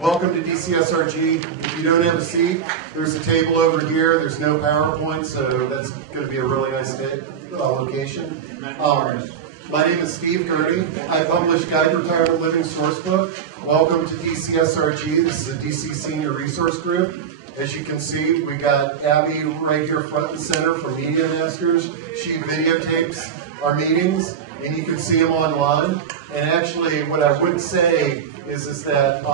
Welcome to DCSRG. If you don't have a seat, there's a table over here. There's no PowerPoint, so that's going to be a really nice location. My name is Steve Gurney. I publish Guide to Retirement Living Sourcebook. Welcome to DCSRG. This is a DC Senior Resource Group. As you can see, we got Abby right here front and center for Media Masters. She videotapes our meetings, and you can see them online. And actually, what I would say is that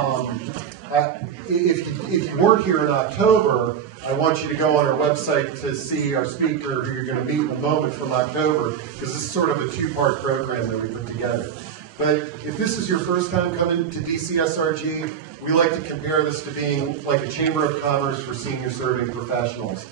if you weren't here in October, I want you to go on our website to see our speaker who you're going to meet in a moment from October, because this is sort of a two-part program that we put together. But if this is your first time coming to DCSRG, we like to compare this to being like a Chamber of Commerce for senior serving professionals.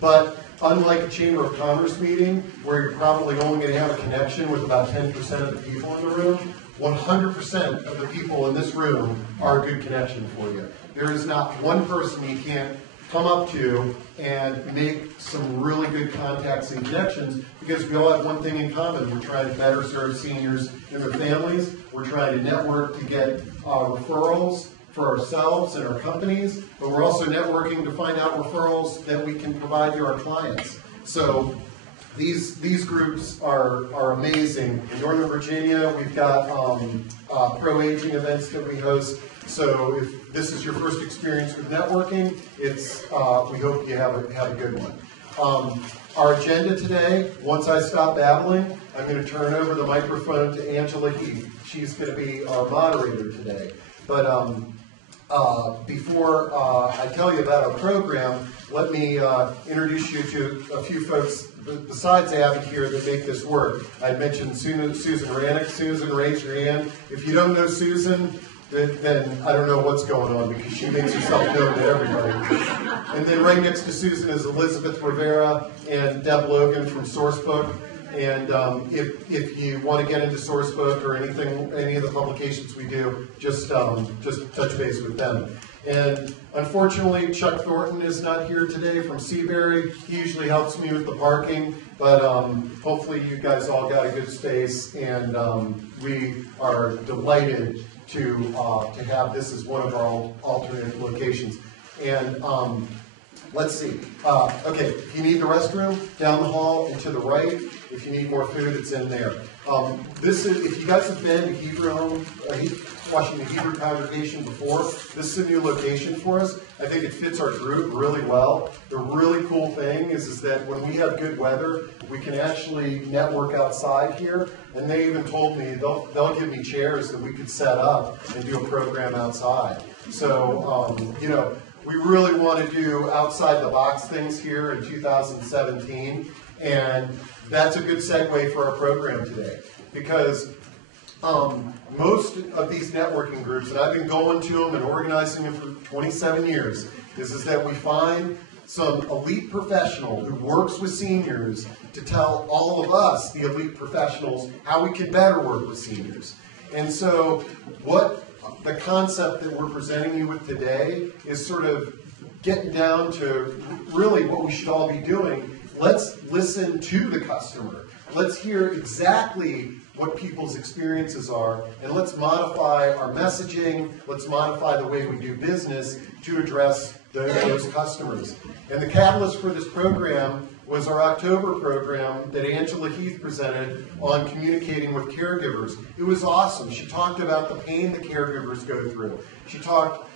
But unlike a Chamber of Commerce meeting, where you're probably only going to have a connection with about 10% of the people in the room, 100% of the people in this room are a good connection for you. There is not one person you can't come up to and make some really good contacts and connections, because we all have one thing in common. We're trying to better serve seniors and their families. We're trying to network to get referrals for ourselves and our companies, but we're also networking to find out referrals that we can provide to our clients. So these groups are amazing. In Northern Virginia, we've got pro-aging events that we host. So if this is your first experience with networking, we hope you have a good one. Our agenda today, once I stop babbling, I'm going to turn over the microphone to Angela Heath. She's going to be our moderator today. But before I tell you about our program, let me introduce you to a few folks besides Abby here that make this work. I mentioned Susan Rannick. Susan, raise your hand. If you don't know Susan, then I don't know what's going on, because she makes herself known to everybody. And then right next to Susan is Elizabeth Rivera and Deb Logan from Sourcebook. And if you want to get into Sourcebook or any of the publications we do, just touch base with them. And unfortunately, Chuck Thornton is not here today from Seabury. He usually helps me with the parking, but hopefully you guys all got a good space, and we are delighted to have this as one of our alternate locations. And let's see. Okay, if you need the restroom, down the hall and to the right. If you need more food, it's in there. If you guys have been to Hebrew watching the Hebrew congregation before, this is a new location for us. I think it fits our group really well. The really cool thing is that when we have good weather, we can actually network outside here. And they even told me they'll give me chairs that we could set up and do a program outside. So, we really want to do outside the box things here in 2017. And that's a good segue for our program today, because most of these networking groups, and I've been going to them and organizing them for 27 years, is that we find some elite professional who works with seniors to tell all of us, the elite professionals, how we can better work with seniors. And so what the concept that we're presenting you with today is sort of getting down to really what we should all be doing. Let's listen to the customer. Let's hear exactly what people's experiences are, and let's modify our messaging, let's modify the way we do business to address those customers. And the catalyst for this program was our October program that Angela Heath presented on communicating with caregivers. It was awesome. She talked about the pain the caregivers go through. She talked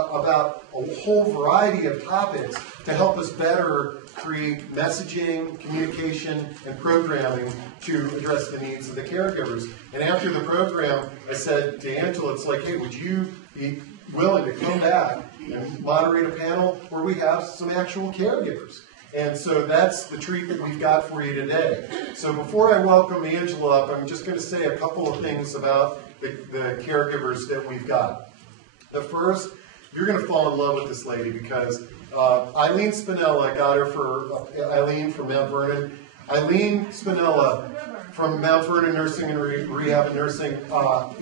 about a whole variety of topics to help us better create messaging, communication, and programming to address the needs of the caregivers. And after the program, I said to Angela, it's like, hey, would you be willing to come back and moderate a panel where we have some actual caregivers? And so that's the treat that we've got for you today. So before I welcome Angela up, I'm just going to say a couple of things about the caregivers that we've got. The first, you're going to fall in love with this lady, because Eileen Spinella, got her for Eileen from Mount Vernon. Eileen Spinella from Mount Vernon Nursing and Rehab and Nursing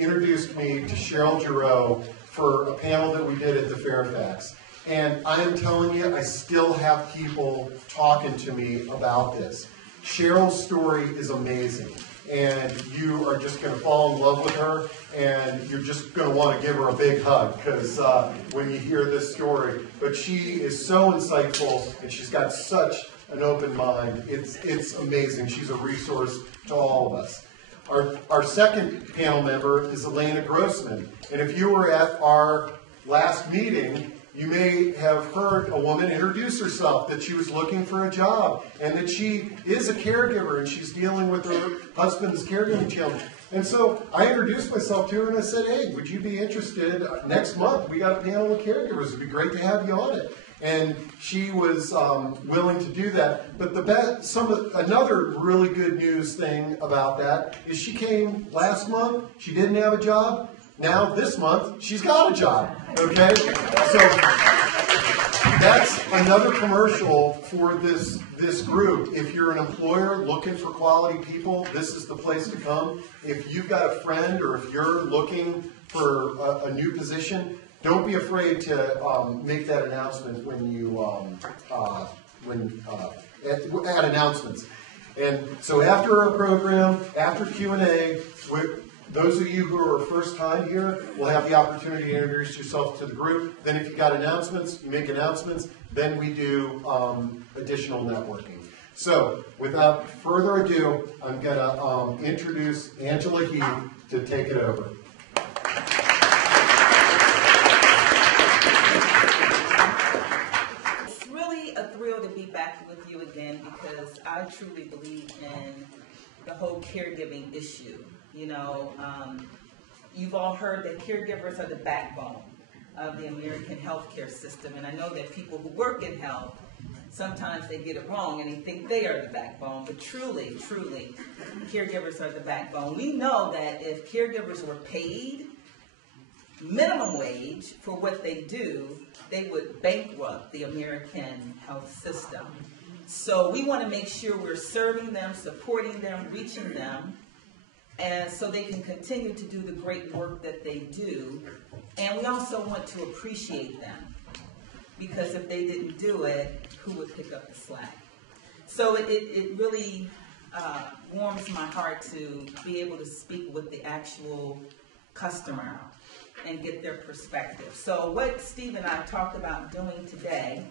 introduced me to Cheryl Giroux for a panel that we did at the Fairfax. And I am telling you, I still have people talking to me about this. Cheryl's story is amazing. and you are just going to fall in love with her, and you're just going to want to give her a big hug because when you hear this story. But she is so insightful, and she's got such an open mind. It's amazing. She's a resource to all of us. Our second panel member is Elena Grossman, and if you were at our last meeting, you may have heard a woman introduce herself, that she was looking for a job, and that she is a caregiver, and she's dealing with her husband's caregiving challenge. And so I introduced myself to her, and I said, hey, would you be interested? Next month, we got a panel of caregivers. It'd be great to have you on it. And she was willing to do that. But another really good news thing about that is she came last month. She didn't have a job. Now, this month, she's got a job, okay? So that's another commercial for this group. If you're an employer looking for quality people, this is the place to come. If you've got a friend or if you're looking for a new position, don't be afraid to make that announcement when you at announcements. And so after our program, after Q&A, those of you who are first time here will have the opportunity to introduce yourself to the group. Then if you got announcements, you make announcements. Then we do additional networking. So without further ado, I'm going to introduce Angela Heath to take it over. It's really a thrill to be back with you again because I truly believe in the whole caregiving issue. You know, you've all heard that caregivers are the backbone of the American healthcare system, and I know that people who work in health, sometimes they get it wrong and they think they are the backbone, but truly, truly, caregivers are the backbone. We know that if caregivers were paid minimum wage for what they do, they would bankrupt the American health system. So we want to make sure we're serving them, supporting them, reaching them, and so they can continue to do the great work that they do. And we also want to appreciate them, because if they didn't do it, who would pick up the slack? So it really warms my heart to be able to speak with the actual customer and get their perspective. So what Steve and I talked about doing today,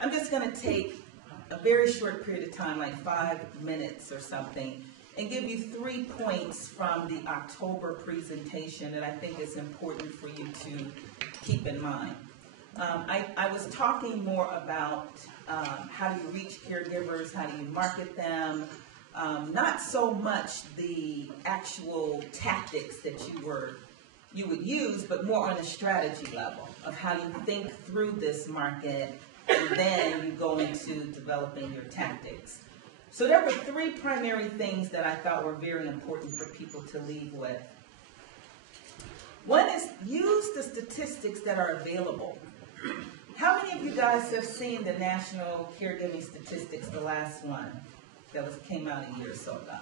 I'm just going to take a very short period of time, like 5 minutes or something, and give you 3 points from the October presentation that I think is important for you to keep in mind. I was talking more about how do you reach caregivers, how do you market them, not so much the actual tactics that you would use, but more on a strategy level of how you think through this market, and then you go into developing your tactics. So there were 3 primary things that I thought were very important for people to leave with. One is use the statistics that are available. How many of you guys have seen the national caregiving statistics, the last one that came out a year or so ago?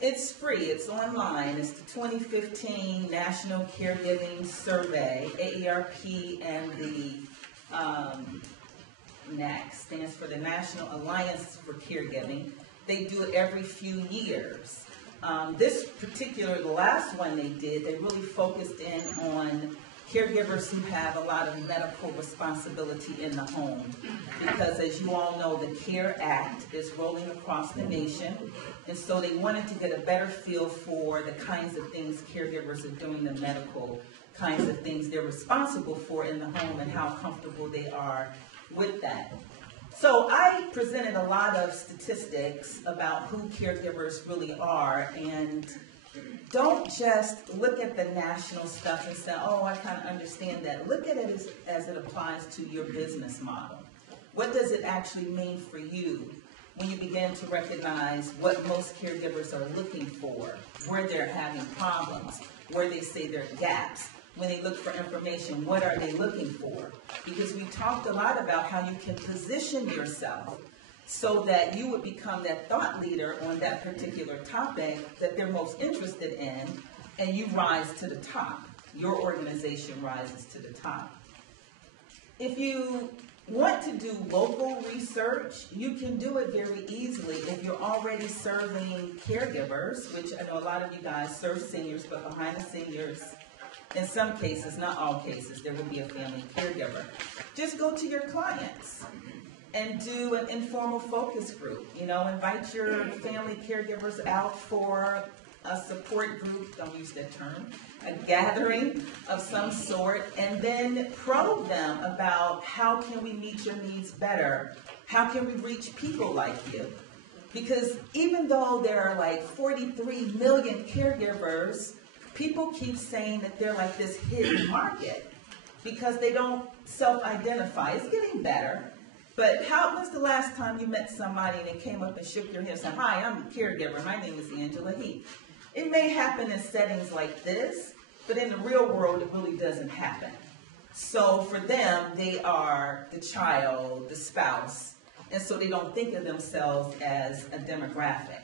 It's free, it's online, it's the 2015 National Caregiving Survey, AARP, and the NAC stands for the National Alliance for Caregiving. They do it every few years. This particular, the last one they did, they really focused in on caregivers who have a lot of medical responsibility in the home. Because as you all know, the CARE Act is rolling across the nation, and so they wanted to get a better feel for the kinds of things caregivers are doing, the medical kinds of things they're responsible for in the home, and how comfortable they are with that. So I presented a lot of statistics about who caregivers really are, and don't just look at the national stuff and say, oh, I kind of understand that. Look at it as it applies to your business model. What does it actually mean for you when you begin to recognize what most caregivers are looking for, where they're having problems, where they say there are gaps? When they look for information, what are they looking for? Because we talked a lot about how you can position yourself so that you would become that thought leader on that particular topic that they're most interested in, and you rise to the top. Your organization rises to the top. If you want to do local research, you can do it very easily if you're already serving caregivers, which I know a lot of you guys serve seniors, but behind the seniors, in some cases, not all cases, there will be a family caregiver. Just go to your clients and do an informal focus group. You know, invite your family caregivers out for a support group, don't use that term, a gathering of some sort, and then probe them about how can we meet your needs better? How can we reach people like you? Because even though there are like 43 million caregivers, people keep saying that they're like this hidden market because they don't self-identify. It's getting better. But when's the last time you met somebody and they came up and shook your hand and said, "Hi, I'm a caregiver. My name is Angela Heath." It may happen in settings like this, but in the real world, it really doesn't happen. So for them, they are the child, the spouse, and so they don't think of themselves as a demographic.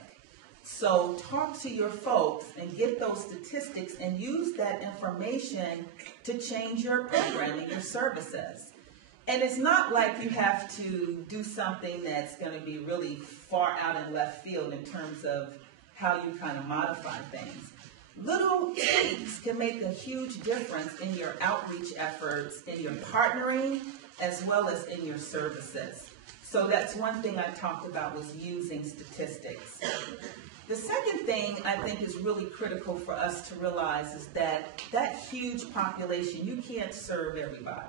So talk to your folks and get those statistics and use that information to change your programming, your services. And it's not like you have to do something that's going to be really far out in left field in terms of how you kind of modify things. Little tweaks can make a huge difference in your outreach efforts, in your partnering, as well as in your services. So that's one thing I talked about, was using statistics. The second thing I think is really critical for us to realize is that that huge population, you can't serve everybody.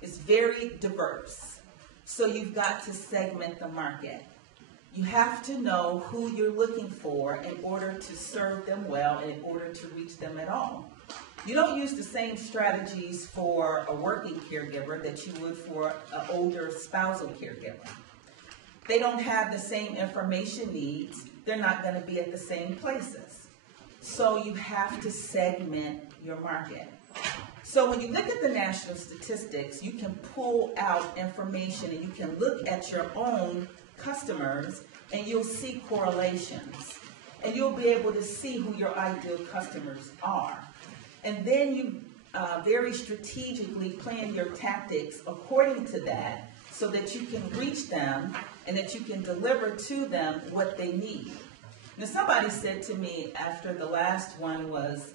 It's very diverse. So you've got to segment the market. You have to know who you're looking for in order to serve them well and in order to reach them at all. You don't use the same strategies for a working caregiver that you would for an older spousal caregiver. They don't have the same information needs. They're not going to be at the same places. So you have to segment your market. So when you look at the national statistics, you can pull out information and you can look at your own customers and you'll see correlations. And you'll be able to see who your ideal customers are. And then you very strategically plan your tactics according to that so that you can reach them and that you can deliver to them what they need. Now, somebody said to me after the last one was,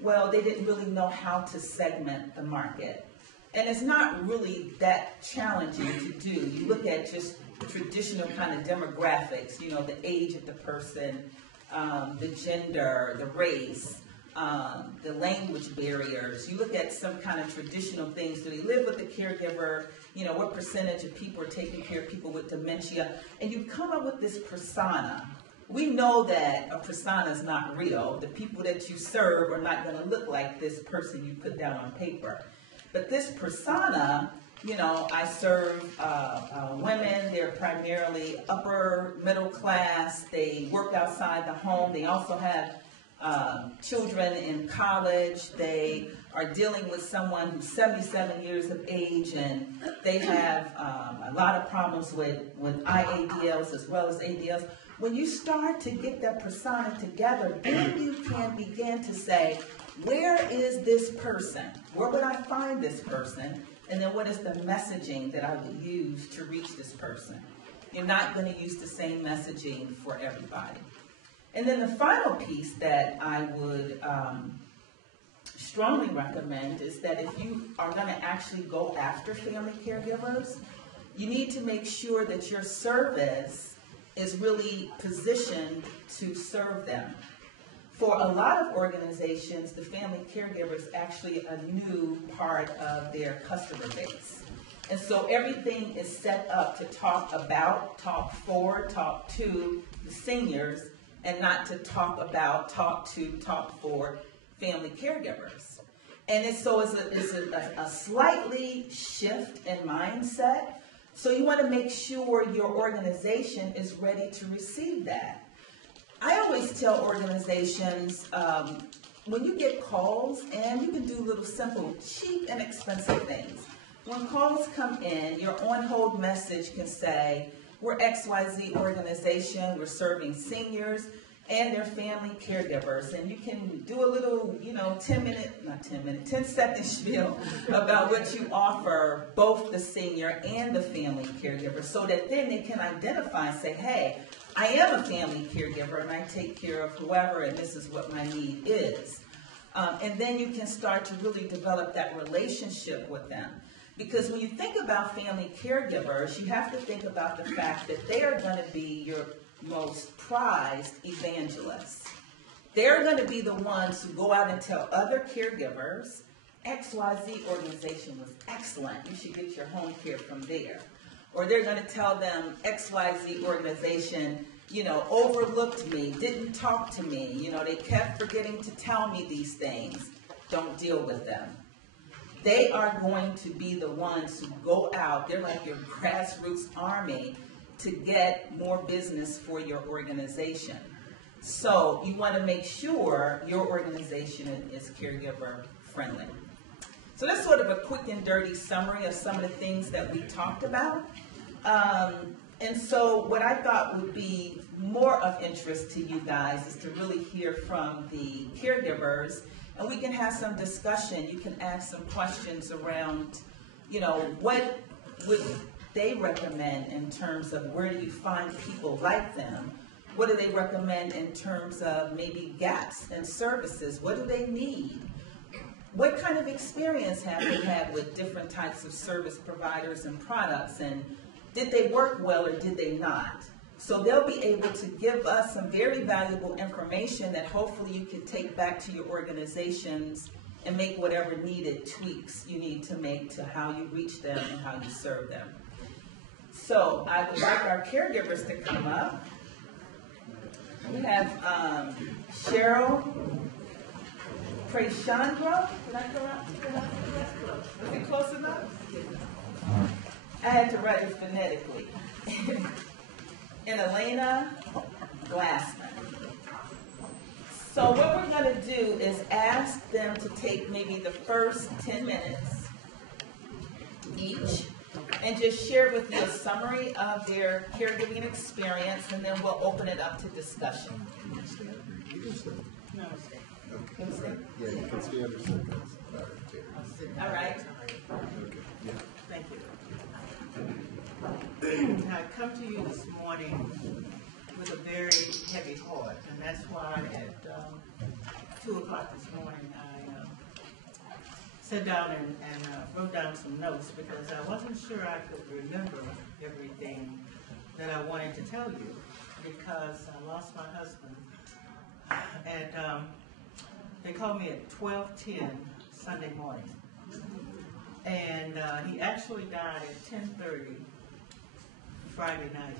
well, they didn't really know how to segment the market. And it's not really that challenging to do. You look at just traditional kind of demographics, you know, the age of the person, the gender, the race, the language barriers. You look at some kind of traditional things. Do they live with the caregiver? You know, what percentage of people are taking care of people with dementia? And you come up with this persona. We know that a persona is not real. The people that you serve are not going to look like this person you put down on paper. But this persona, you know, I serve women. They're primarily upper middle class. They work outside the home. They also have children in college. They are dealing with someone who's 77 years of age, and they have a lot of problems with IADLs as well as ADLs. When you start to get that persona together, then you can begin to say, where is this person? Where would I find this person? And then what is the messaging that I would use to reach this person? You're not going to use the same messaging for everybody. And then the final piece that I would strongly recommend is that if you are going to actually go after family caregivers, you need to make sure that your service is really positioned to serve them. For a lot of organizations, the family caregiver is actually a new part of their customer base. And so everything is set up to talk to the seniors, and not to talk for family caregivers. And it's a slightly shift in mindset. So you want to make sure your organization is ready to receive that. I always tell organizations, when you get calls, and you can do little simple, cheap and expensive things. When calls come in, your on hold message can say, we're XYZ organization, we're serving seniors. and their family caregivers. And you can do a little, 10-second spiel about what you offer both the senior and the family caregiver, so that then they can identify and say, hey, I am a family caregiver and I take care of whoever, and this is what my need is. And then you can start to really develop that relationship with them. Because when you think about family caregivers, you have to think about the fact that they are going to be your most prized evangelists. They're going to be the ones who go out and tell other caregivers, XYZ organization was excellent, you should get your home care from there. Or they're going to tell them XYZ organization, overlooked me, didn't talk to me, they kept forgetting to tell me these things. Don't deal with them. They are going to be the ones who go out, they're like your grassroots army, to get more business for your organization. So you want to make sure your organization is caregiver friendly. So that's sort of a quick and dirty summary of some of the things that we talked about. And so what I thought would be more of interest to you guys is to really hear from the caregivers, and we can have some discussion. You can ask some questions around, what would they recommend in terms of where do you find people like them? What do they recommend in terms of maybe gaps in services? What do they need? What kind of experience have they had with different types of service providers and products? And did they work well or did they not? So they'll be able to give us some very valuable information that hopefully you can take back to your organizations and make whatever needed tweaks you need to make to how you reach them and how you serve them. So I would like our caregivers to come up. We have Cheryl Prashandra. Did I go out? Was it close enough? I had to write it phonetically. And Elena Glassman. So what we're going to do is ask them to take maybe the first 10 minutes each and just share with you a summary of their caregiving experience, and then we'll open it up to discussion. No, stay. Yeah, you can stay under circles. All right. Thank you. I come to you this morning with a very heavy heart, and that's why at 2 o'clock this morning I sat down and wrote down some notes, because I wasn't sure I could remember everything that I wanted to tell you, because I lost my husband. And they called me at 12:10 Sunday morning. And he actually died at 10:30 Friday night.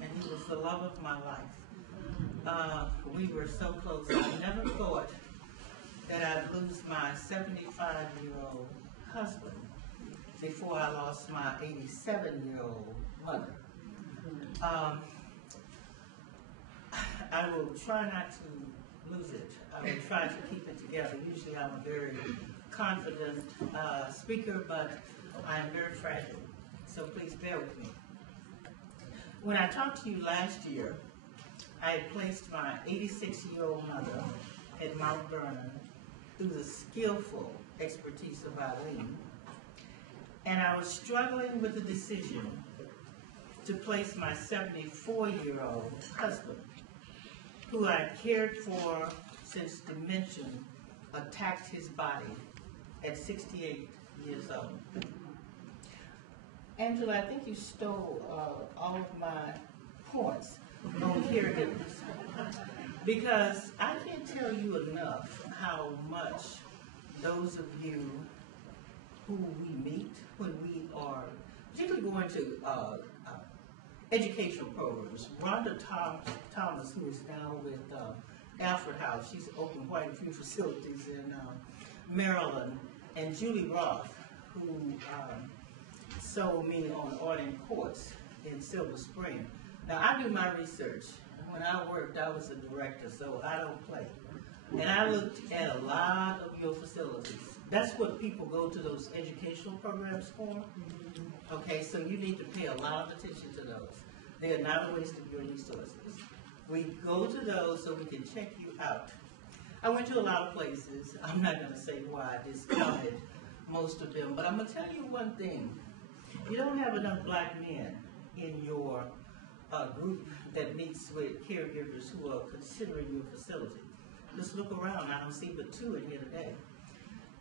And he was the love of my life. We were so close. I never thought that I'd lose my 75-year-old husband before I lost my 87-year-old mother. I will try not to lose it. I will try to keep it together. Usually I'm a very confident speaker, but I am very fragile. So please bear with me. When I talked to you last year, I had placed my 86-year-old mother at Mount Vernon through the skillful expertise of Eileen. And I was struggling with the decision to place my 74-year-old husband, who I cared for since dementia attacked his body at 68 years old. Angela, I think you stole all of my points on caregivers, because I can't tell you enough how much those of you who we meet when we are particularly going to educational programs. Rhonda Thomas, who is now with Alfred House, she's opened quite a few facilities in Maryland, and Julie Roth, who sold me on Arden Courts in Silver Spring. Now, I do my research. When I worked, I was a director, so I don't play. And I looked at a lot of your facilities. That's what people go to those educational programs for. Okay, so you need to pay a lot of attention to those. They are not a waste of your resources. We go to those so we can check you out. I went to a lot of places. I'm not going to say why I discounted most of them, but I'm going to tell you one thing. You don't have enough black men in your group that meets with caregivers who are considering your facility. Just look around. I don't see but 2 in here today.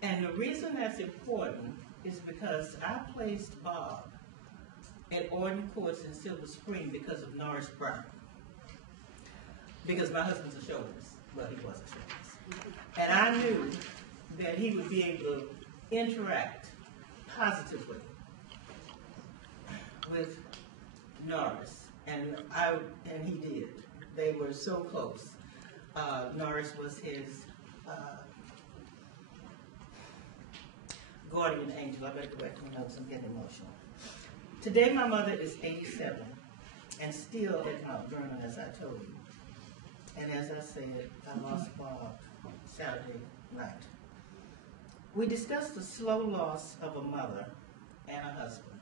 And the reason that's important is because I placed Bob at Orden Courts in Silver Spring because of Norris Brown. Because my husband's a chauvinist. Well, he was a chauvinist. And I knew that he would be able to interact positively with Norris. And he did. They were so close. Norris was his guardian angel. I better go back to my notes. I'm getting emotional. Today, my mother is 87 and still at Mount Vernon, as I told you. And as I said, I lost Bob Saturday night. We discussed the slow loss of a mother and a husband.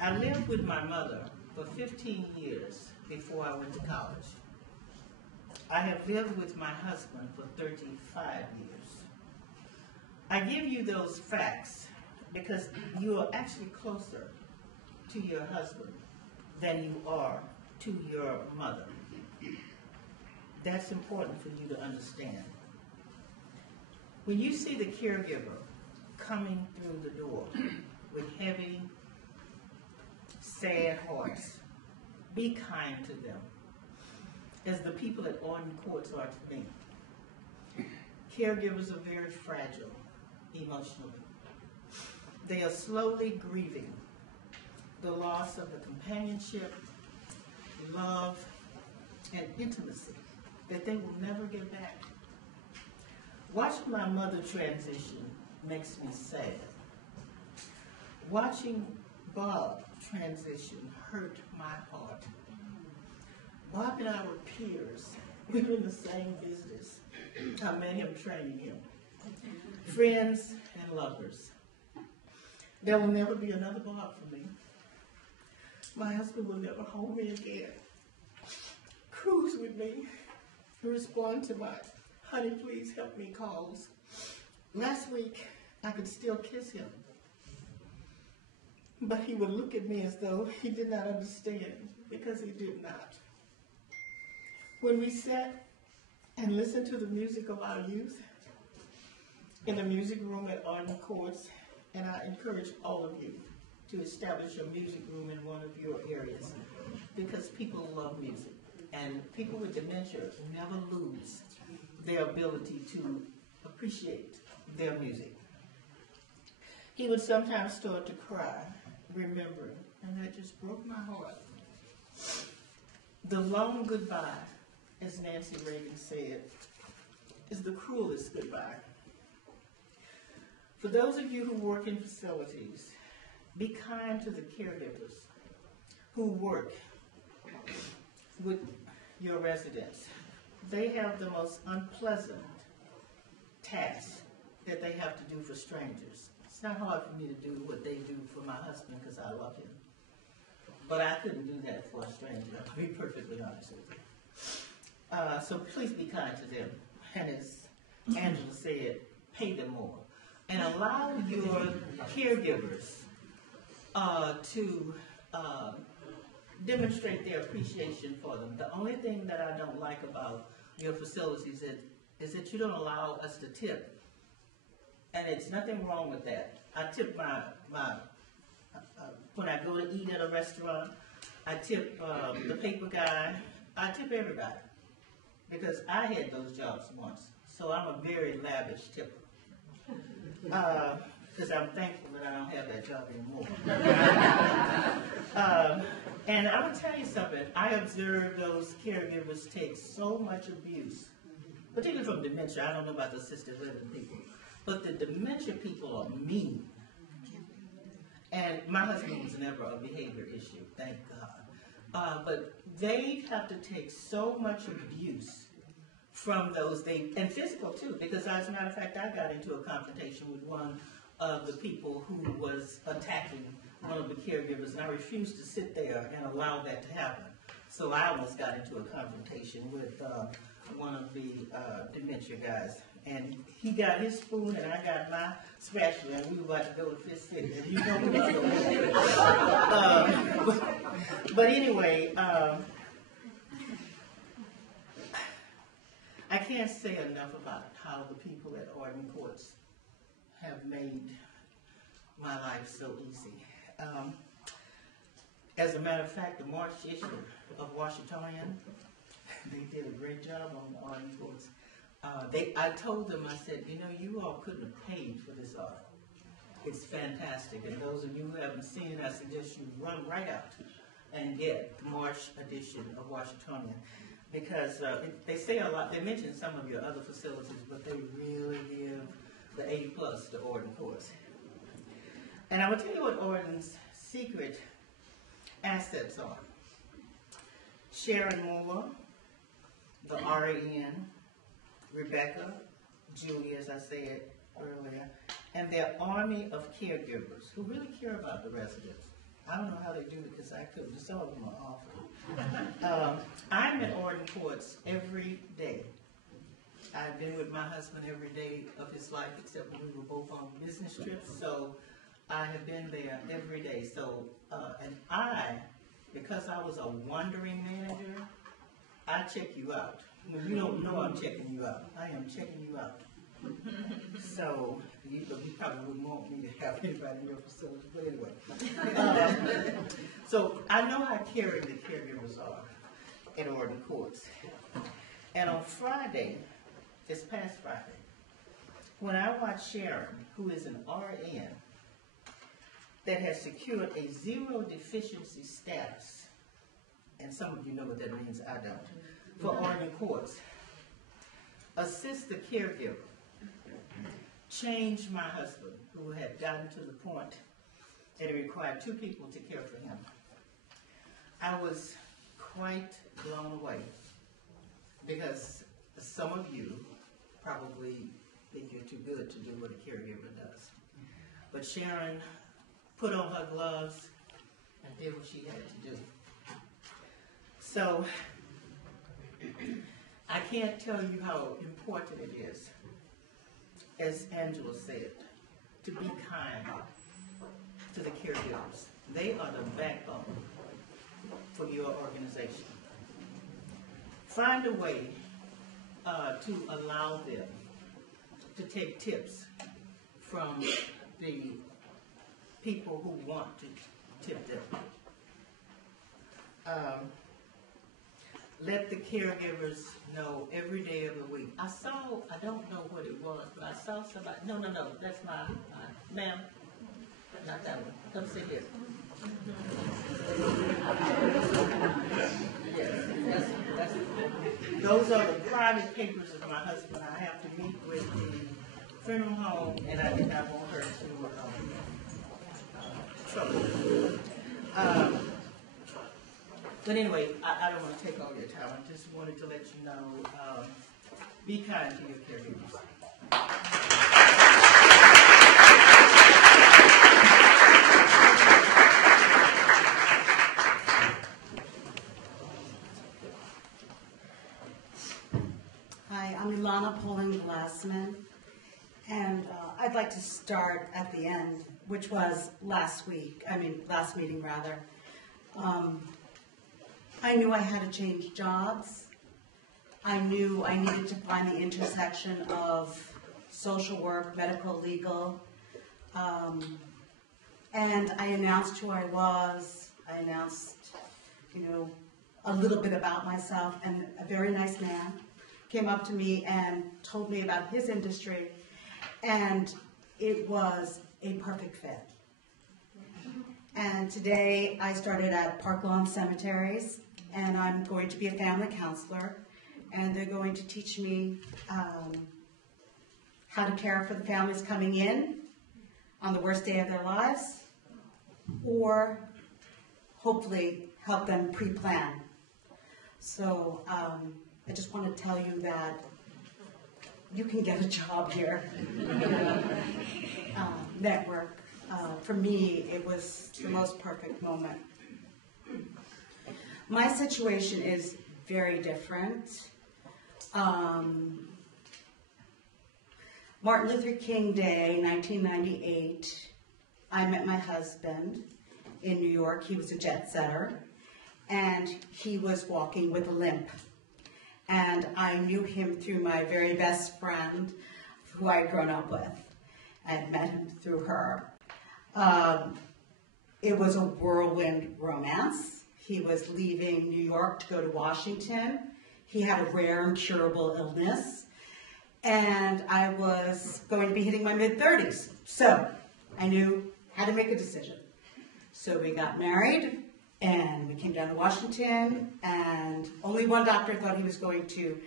I lived with my mother for 15 years before I went to college. I have lived with my husband for 35 years. I give you those facts because you are actually closer to your husband than you are to your mother. That's important for you to understand. When you see the caregiver coming through the door with heavy, sad hearts, be kind to them, as the people at Orden Courts are to me. Caregivers are very fragile emotionally. They are slowly grieving the loss of the companionship, love, and intimacy that they will never get back. Watching my mother transition makes me sad. Watching Bob transition hurt my heart. Bob and I were peers. We were in the same business. I met him training him. Friends and lovers. There will never be another Bob for me. My husband will never hold me again. Cruise with me. Respond to my honey, please help me calls. Last week, I could still kiss him. But he would look at me as though he did not understand, because he did not. When we sat and listened to the music of our youth in the music room at Orden Courts, and I encourage all of you to establish a music room in one of your areas, because people love music. And people with dementia never lose their ability to appreciate their music. He would sometimes start to cry, remembering, and that just broke my heart. The long goodbye, as Nancy Reagan said, is the cruelest goodbye. For those of you who work in facilities, be kind to the caregivers who work with your residents. They have the most unpleasant task that they have to do for strangers. It's not hard for me to do what they do for my husband because I love him. But I couldn't do that for a stranger, I'll be perfectly honest with you. So please be kind to them. And as Angela said, pay them more. And allow your caregivers to demonstrate their appreciation for them. The only thing that I don't like about your facilities is that you don't allow us to tip. And it's nothing wrong with that. I tip when I go to eat at a restaurant, I tip the paper guy, I tip everybody. Because I had those jobs once. So I'm a very lavish tipper. Because I'm thankful that I don't have that job anymore. And I will tell you something. I observe those caregivers take so much abuse, particularly from dementia. I don't know about the assisted living people, but the dementia people are mean. And my husband was never a behavior issue, thank God. But they have to take so much abuse from those, and physical too, because as a matter of fact, I got into a confrontation with one of the people who was attacking one of the caregivers, and I refused to sit there and allow that to happen. So I almost got into a confrontation with one of the dementia guys. And he got his spoon and I got my spatula, and we were about to go to Fifth City. And you know we was going but anyway, I can't say enough about how the people at Ordinance Courts have made my life so easy. As a matter of fact, the March issue of Washingtonian, they did a great job on the Ordinance Courts. I told them, I said, you know, you all couldn't have paid for this art. It's fantastic. And those of you who haven't seen it, I suggest you run right out and get the March edition of Washingtonian. Because they say a lot, they mention some of your other facilities, but they really give the 80 plus to Ordinance Courts. And I will tell you what Ordinance secret assets are. Sharon Moore, the RAN, Rebecca, Julie, as I said earlier, and their army of caregivers who really care about the residents. I don't know how they do it because I couldn't. Some of them are awful. I'm at Ordinance Courts every day. I've been with my husband every day of his life except when we were both on business trips. So I have been there every day. So, and because I was a wandering manager, I check you out. When you don't know I'm checking you out, I am checking you out. So, you probably wouldn't want me to have anybody in your facility, but anyway. So, I know how caring the caregivers are at Ordinance Courts. And on Friday, this past Friday, when I watched Sharon, who is an RN, that has secured a zero deficiency status, and some of you know what that means, I don't, for Ordinance Courts, assist the caregiver, changed my husband, who had gotten to the point that it required 2 people to care for him. I was quite blown away because some of you probably think you're too good to do what a caregiver does. But Sharon put on her gloves and did what she had to do. So, I can't tell you how important it is, as Angela said, to be kind to the caregivers. They are the backbone for your organization. Find a way to allow them to take tips from the people who want to tip them. Let the caregivers know every day of the week. I don't know what it was, but I saw somebody, no, that's my, ma'am, not that one, come sit here. Yes, that's those are the private papers of my husband. I have to meet with the funeral home, and I did not want her to trouble. But anyway, I don't want to take all your time. I just wanted to let you know, be kind to your caregivers. Hi, I'm Ilana Poling-Glassman, and I'd like to start at the end, which was last meeting rather. I knew I had to change jobs. I knew I needed to find the intersection of social work, medical, legal, and I announced who I was. I announced, a little bit about myself, and a very nice man came up to me and told me about his industry, and it was a perfect fit. And today I started at Park Lawn Cemeteries, and I'm going to be a family counselor, and they're going to teach me how to care for the families coming in on the worst day of their lives, or hopefully help them pre-plan. So I just want to tell you that you can get a job here. Network. For me, it was the most perfect moment. My situation is very different. Martin Luther King Day, 1998, I met my husband in New York. He was a jet setter, and he was walking with a limp. And I knew him through my very best friend, who I had grown up with. I had met him through her. It was a whirlwind romance. He was leaving New York to go to Washington. He had a rare incurable illness. And I was going to be hitting my mid-30s. So I knew how to make a decision. So we got married, and we came down to Washington, and only one doctor thought he was going to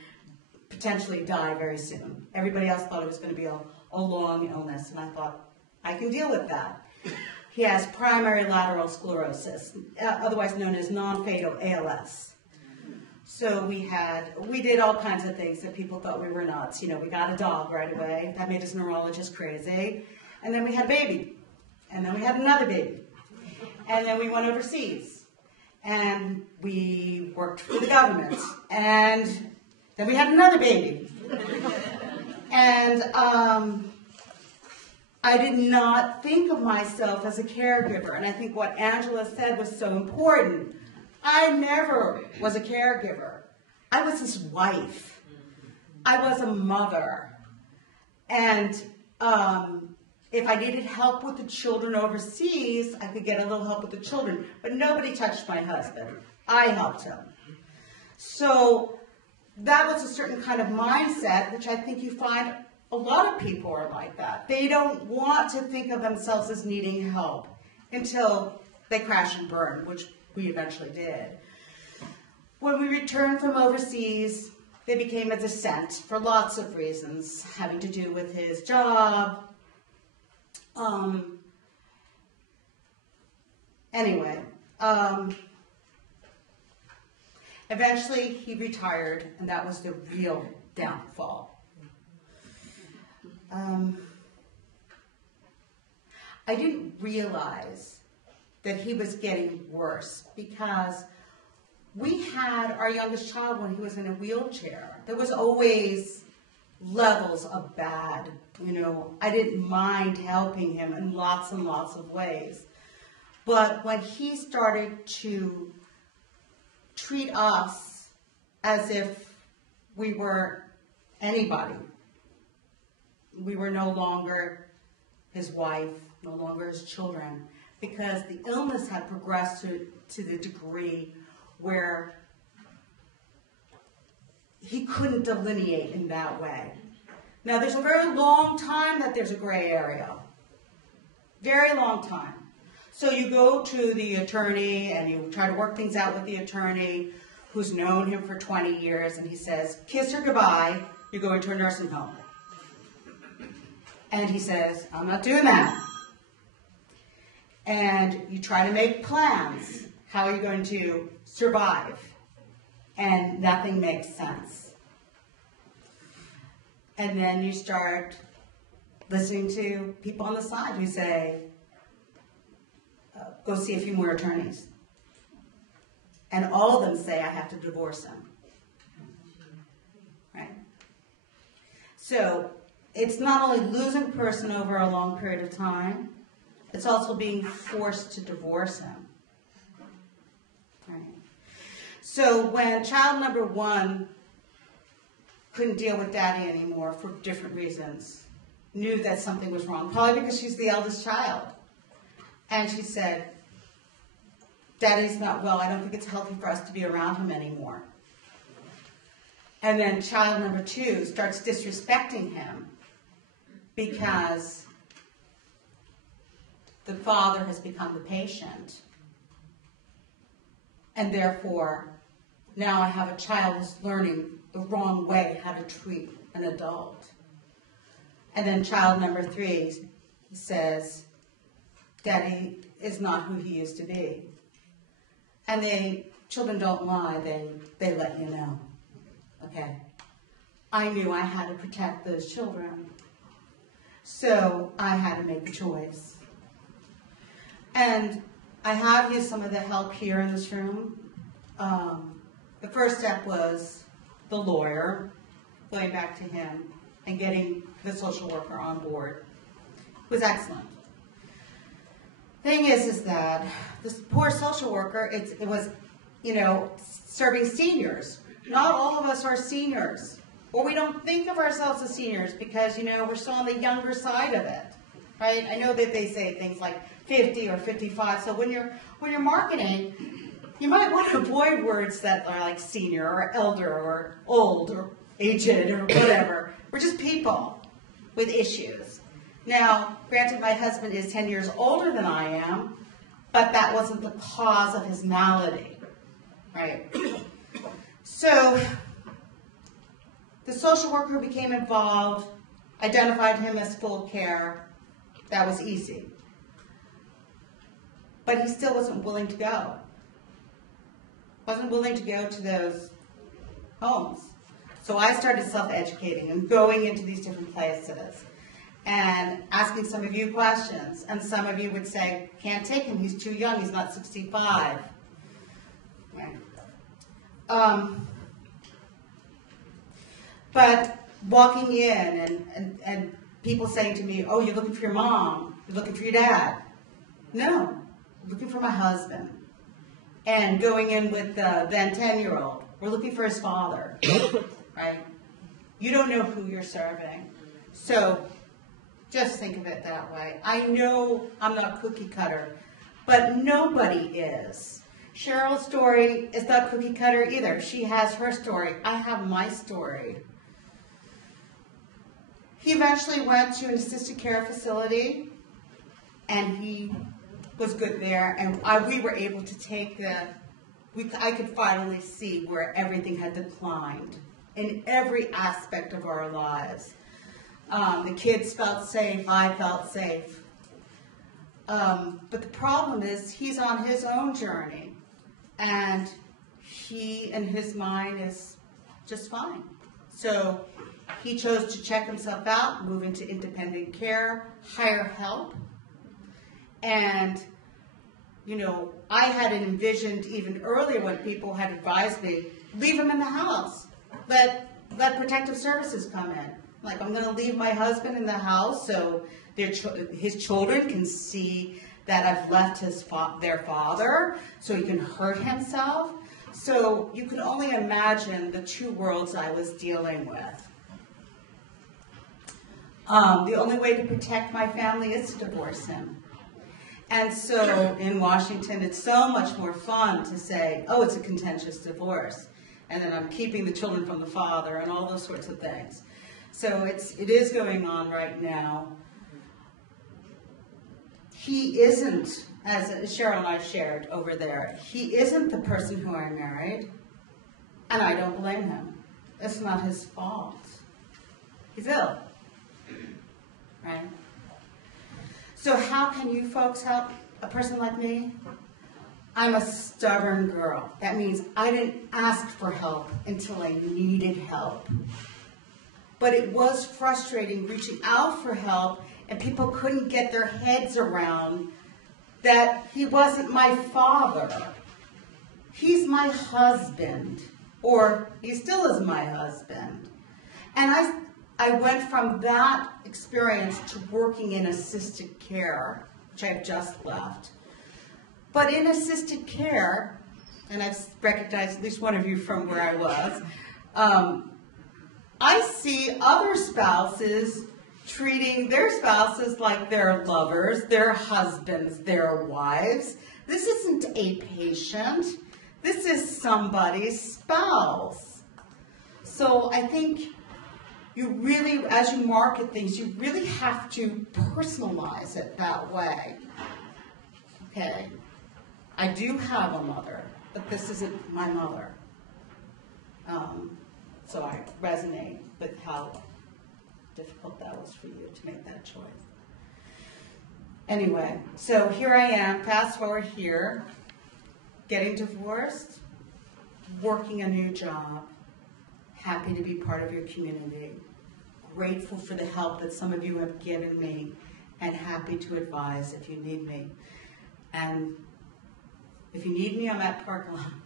potentially die very soon. Everybody else thought it was going to be a long illness, and I thought, I can deal with that. He has primary lateral sclerosis, otherwise known as non-fatal ALS. So we did all kinds of things that people thought we were nuts. You know, we got a dog right away. That made his neurologist crazy. And then we had a baby. And then we had another baby. And then we went overseas. And we worked for the government. And then we had another baby. And I did not think of myself as a caregiver. And I think what Angela said was so important. I never was a caregiver. I was his wife. I was a mother. And if I needed help with the children overseas, I could get a little help with the children. But nobody touched my husband. I helped him. So that was a certain kind of mindset, which I think you find a lot of people are like that. They don't want to think of themselves as needing help until they crash and burn, which we eventually did. When we returned from overseas, they became a dissent for lots of reasons, having to do with his job. Eventually he retired, and that was the real downfall. I didn't realize that he was getting worse because we had our youngest child when he was in a wheelchair. There was always levels of bad, you know. I didn't mind helping him in lots and lots of ways. But when he started to treat us as if we were anybody, we were no longer his wife, no longer his children, because the illness had progressed to the degree where he couldn't delineate in that way. Now, there's a very long time that there's a gray area. Very long time. So you go to the attorney and you try to work things out with the attorney who's known him for 20 years, and he says, kiss her goodbye, you're going to a nursing home. And he says, I'm not doing that. And you try to make plans. How are you going to survive? And nothing makes sense. And then you start listening to people on the side who say, go see a few more attorneys. And all of them say, I have to divorce him. Right? So it's not only losing a person over a long period of time, it's also being forced to divorce him. Right? So when child number one couldn't deal with daddy anymore for different reasons, knew that something was wrong, probably because she's the eldest child. And she said, Daddy's not well. I don't think it's healthy for us to be around him anymore. And then child number two starts disrespecting him because the father has become the patient. And therefore, now I have a child who's learning the wrong way how to treat an adult. And then child number three says, Daddy is not who he used to be. And children don't lie, they let you know. Okay. I knew I had to protect those children. So I had to make a choice. And I have used some of the help here in this room. The first step was the lawyer, going back to him and getting the social worker on board. It was excellent. Thing is that this poor social worker, it was, serving seniors. Not all of us are seniors, or we don't think of ourselves as seniors because, we're still on the younger side of it, right? I know that they say things like 50 or 55. So when you're marketing, you might want to avoid words that are like senior or elder or old or aged or whatever. We're just people with issues. Now, granted, my husband is 10 years older than I am, but that wasn't the cause of his malady, right? So the social worker became involved, identified him as full care. That was easy. But he still wasn't willing to go. Wasn't willing to go to those homes. So I started self-educating and going into these different places and asking some of you questions. And some of you would say, can't take him, he's too young, he's not 65. Right. But walking in and people saying to me, oh, you're looking for your mom, you're looking for your dad. No, I'm looking for my husband. And going in with the then 10-year-old, we're looking for his father, right? You don't know who you're serving. So just think of it that way. I know I'm not cookie cutter, but nobody is. Cheryl's story is not cookie cutter either. She has her story. I have my story. He eventually went to an assisted care facility, and he was good there, and we were able to take I could finally see where everything had declined in every aspect of our lives. The kids felt safe, I felt safe. But the problem is he's on his own journey, and he and his mind is just fine. So he chose to check himself out, move into independent care, hire help. And, I had envisioned even earlier when people had advised me, leave him in the house. Let protective services come in. Like, I'm going to leave my husband in the house so his children can see that I've left their father, so he can hurt himself. So you can only imagine the two worlds I was dealing with. The only way to protect my family is to divorce him. And so in Washington, it's so much more fun to say, oh, it's a contentious divorce. And then I'm keeping the children from the father and all those sorts of things. So it is going on right now. He isn't, as Cheryl and I shared over there, he isn't the person who I married. And I don't blame him. It's not his fault. He's ill. Right? So how can you folks help a person like me? I'm a stubborn girl. That means I didn't ask for help until I needed help. But it was frustrating reaching out for help, and people couldn't get their heads around that he wasn't my father. He's my husband, or he still is my husband. And I went from that experience to working in assisted care, which I've just left. But in assisted care, and I've recognized at least one of you from where I was, I see other spouses treating their spouses like their lovers, their husbands, their wives. This isn't a patient. This is somebody's spouse. So I think you really, as you market things, you really have to personalize it that way. Okay? I do have a mother, but this isn't my mother. So I resonate with how difficult that was for you to make that choice. Anyway, so here I am, fast forward here, getting divorced, working a new job, happy to be part of your community, grateful for the help that some of you have given me, and happy to advise if you need me. And if you need me, I'm at Park Lawn.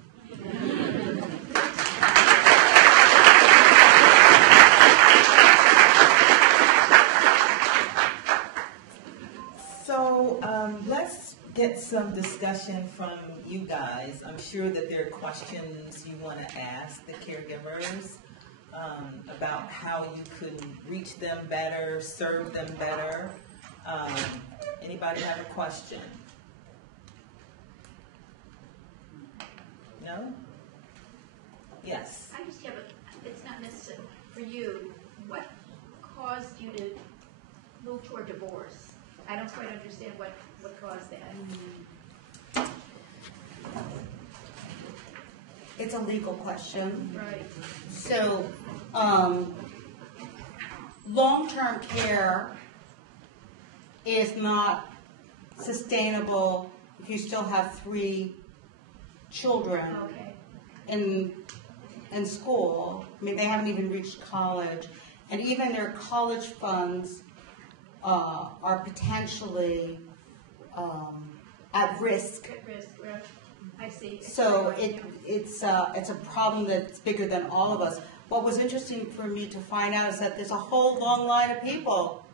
So let's get some discussion from you guys. I'm sure that there are questions you want to ask the caregivers about how you could reach them better, serve them better. Anybody have a question? No? Yes. I just have it's not necessary for you, what caused you to move toward divorce? I don't quite understand what caused that. It's a legal question. Right. So, long-term care is not sustainable if you still have 3 children Okay. in school. I mean, they haven't even reached college, and even their college funds are potentially at risk. At risk, right? I see. So it's a problem that's bigger than all of us. What was interesting for me to find out is that there's a whole long line of people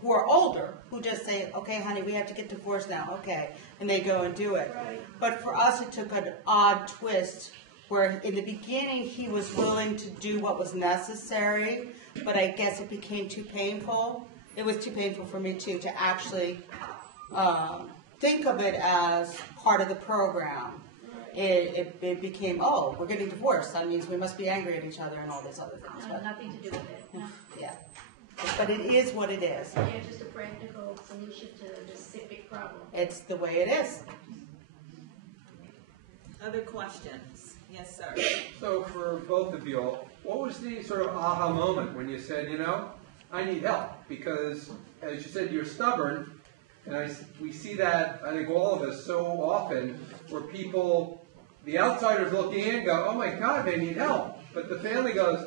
who are older who just say, okay, honey, we have to get divorced now, okay, and they go and do it. Right. But for us, it took an odd twist where in the beginning he was willing to do what was necessary, but I guess it became too painful. It was too painful for me too to actually think of it as part of the program. It became, oh, we're getting divorced. That means we must be angry at each other and all these other things. But, Nothing to do with it. No. yeah. But it is what it is. Yeah, just a practical solution to the specific problem. It's the way it is. Other questions? Yes, sir. So for both of you all, what was the sort of aha moment when you said, you know, I need help? Because, as you said, you're stubborn, and we see that, I think all of us, so often, where people, the outsiders looking in go, oh my God, they need help. But the family goes,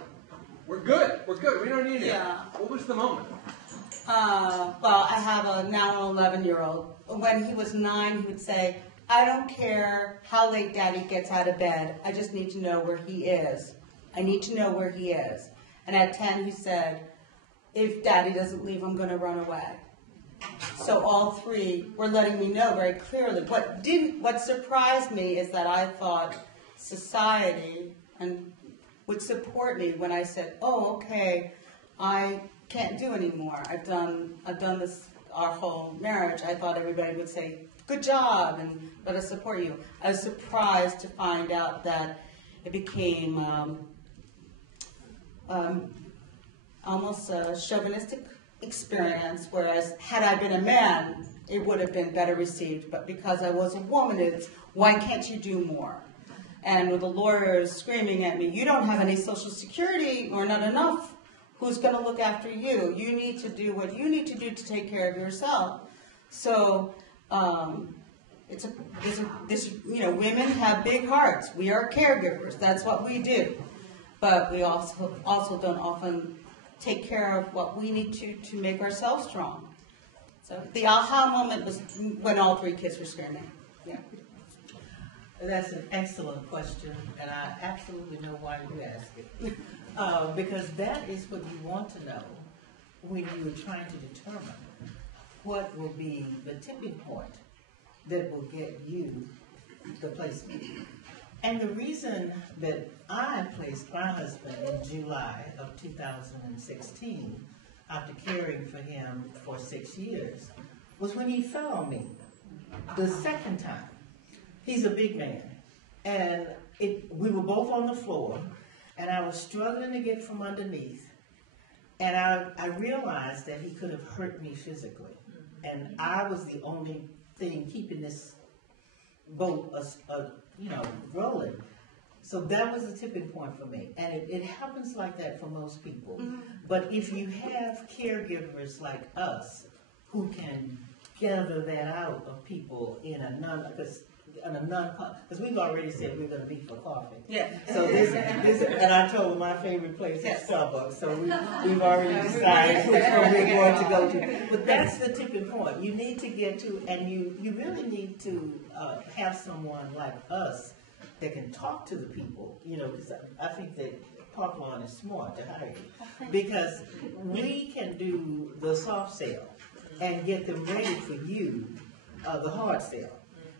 we're good, we don't need it. Yeah. What was the moment? Well, I have now an 11-year-old. When he was 9, he would say, I don't care how late Daddy gets out of bed. I just need to know where he is. I need to know where he is. And at 10, he said, if Daddy doesn't leave, I'm going to run away. So all 3 were letting me know very clearly. What surprised me is that I thought society would support me when I said, oh, okay, I can't do anymore. I've done this our whole marriage. I thought everybody would say, good job, and let us support you. I was surprised to find out that it became almost a chauvinistic experience, whereas had I been a man, it would have been better received. But because I was a woman, it's, why can't you do more? And with the lawyers screaming at me, you don't have any Social Security or not enough. Who's going to look after you? You need to do what you need to do to take care of yourself. So women have big hearts. We are caregivers. That's what we do. But we also don't often take care of what we need to make ourselves strong. So the aha moment was when all 3 kids were screaming. Yeah. That's an excellent question, and I absolutely know why you ask it. Because that is what you want to know when you are trying to determine what will be the tipping point that will get you the placement. And the reason that I placed my husband in July of 2016, after caring for him for 6 years, was when he fell on me the second time. He's a big man, and we were both on the floor, and I was struggling to get from underneath, and I realized that he could have hurt me physically, and I was the only thing keeping this boat, rolling. So that was the tipping point for me, and it happens like that for most people. Mm-hmm. But if you have caregivers like us who can gather that out of people in a because we've already said we're going to meet for coffee. Yeah. So this, and I told them my favorite place is Starbucks. So we've already decided which one we're going to go to. But that's the tipping point. You need to get to, and you really need to have someone like us that can talk to the people, you know, because I think that Parkland is smart to hire you. Because we can do the soft sell and get them ready for you, the hard sell.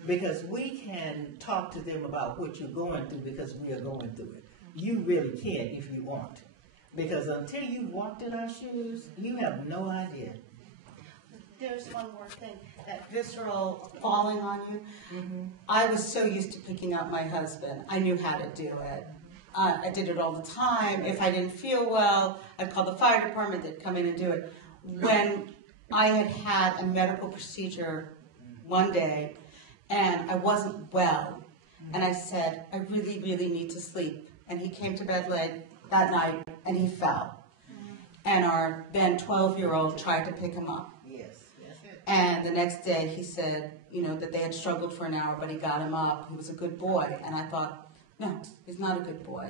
Because we can talk to them about what you're going through because we are going through it. You really can if you want. Because until you've walked in our shoes, you have no idea. There's one more thing, that visceral falling on you. I was so used to picking up my husband. I knew how to do it. I did it all the time. If I didn't feel well, I'd call the fire department, they'd come in and do it. When I had had a medical procedure one day, and I wasn't well, and I said, I really, really need to sleep. And he came to bed late that night, and he fell. And our then 12-year-old tried to pick him up. And the next day he said, you know, that they had struggled for an hour, but he got him up. He was a good boy. And I thought, no, he's not a good boy.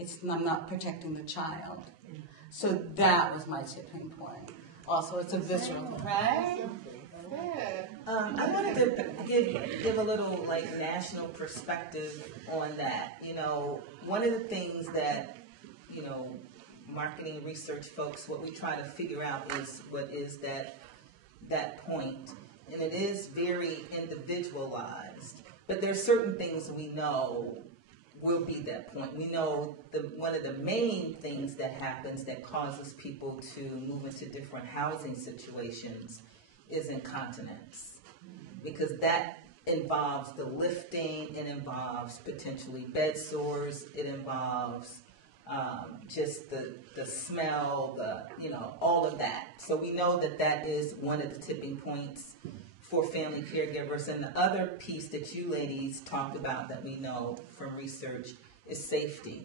I'm not protecting the child. So that was my tipping point. Also, it's a visceral, right? I wanted to give a little like national perspective on that. You know, one of the things that, you know, marketing and research folks, what we try to figure out is what is that point, and it is very individualized, but there's certain things we know will be that point. We know one of the main things that happens that causes people to move into different housing situations is incontinence, because that involves the lifting, it involves potentially bed sores, it involves just the smell, all of that. So we know that is one of the tipping points for family caregivers. And the other piece that you ladies talked about that we know from research is safety.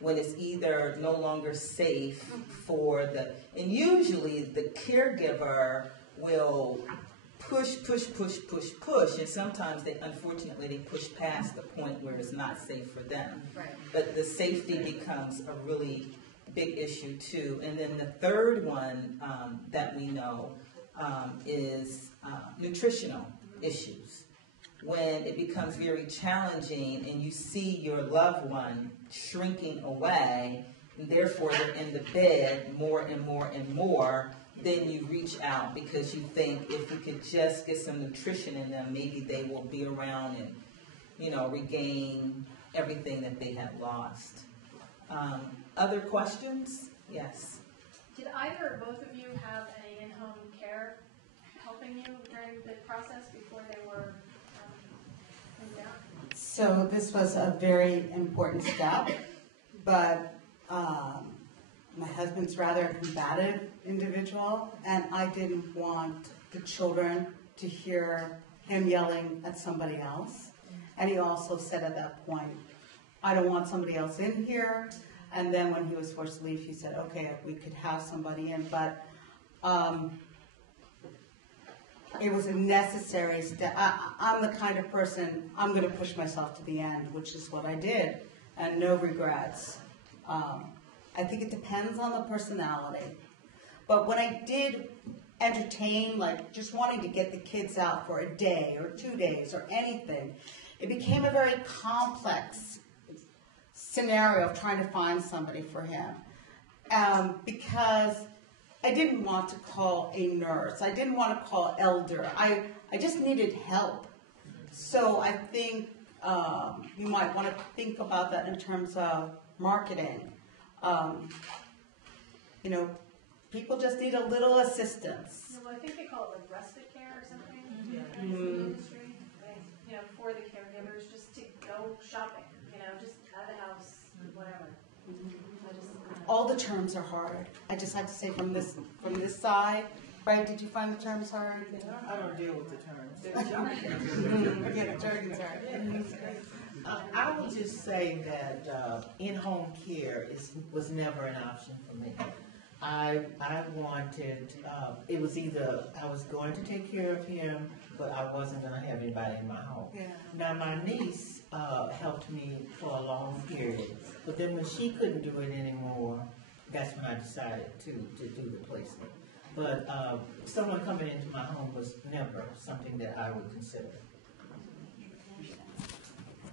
When it's either no longer safe and usually the caregiver will push, and sometimes unfortunately they push past the point where it's not safe for them. Right. But the safety becomes a really big issue too. And then the third one that we know is nutritional issues. When it becomes very challenging and you see your loved one shrinking away, and therefore they're in the bed more and more and more, then you reach out because you think if we could just get some nutrition in them, maybe they will be around and, regain everything that they had lost. Other questions? Yes. Did either or both of you have any in-home care helping you during the process before they were moved out? So this was a very important step, but my husband's rather a combative individual, and I didn't want the children to hear him yelling at somebody else. And he also said at that point, I don't want somebody else in here. And then when he was forced to leave, he said, okay, we could have somebody in, but it was a necessary step. I'm the kind of person, I'm going to push myself to the end, which is what I did, and no regrets. I think it depends on the personality. But when I did entertain, like just wanting to get the kids out for a day or 2 days or anything, it became a very complex scenario of trying to find somebody for him. Because I didn't want to call a nurse. I didn't want to call elder. I just needed help. So I think you might want to think about that in terms of marketing. People just need a little assistance. Well, I think they call it like respite care or something in the industry. For the caregivers, just to go shopping, just out of the house, whatever. All the terms are hard. I just have to say from this side, right? Did you find the terms hard? I don't deal with the terms. Yeah, the jargon's hard. I will just say that in-home care was never an option for me. I wanted, it was either I was going to take care of him, but I wasn't going to have anybody in my home. Yeah. Now, my niece helped me for a long period, but then when she couldn't do it anymore, that's when I decided to do the placement. But someone coming into my home was never something that I would consider.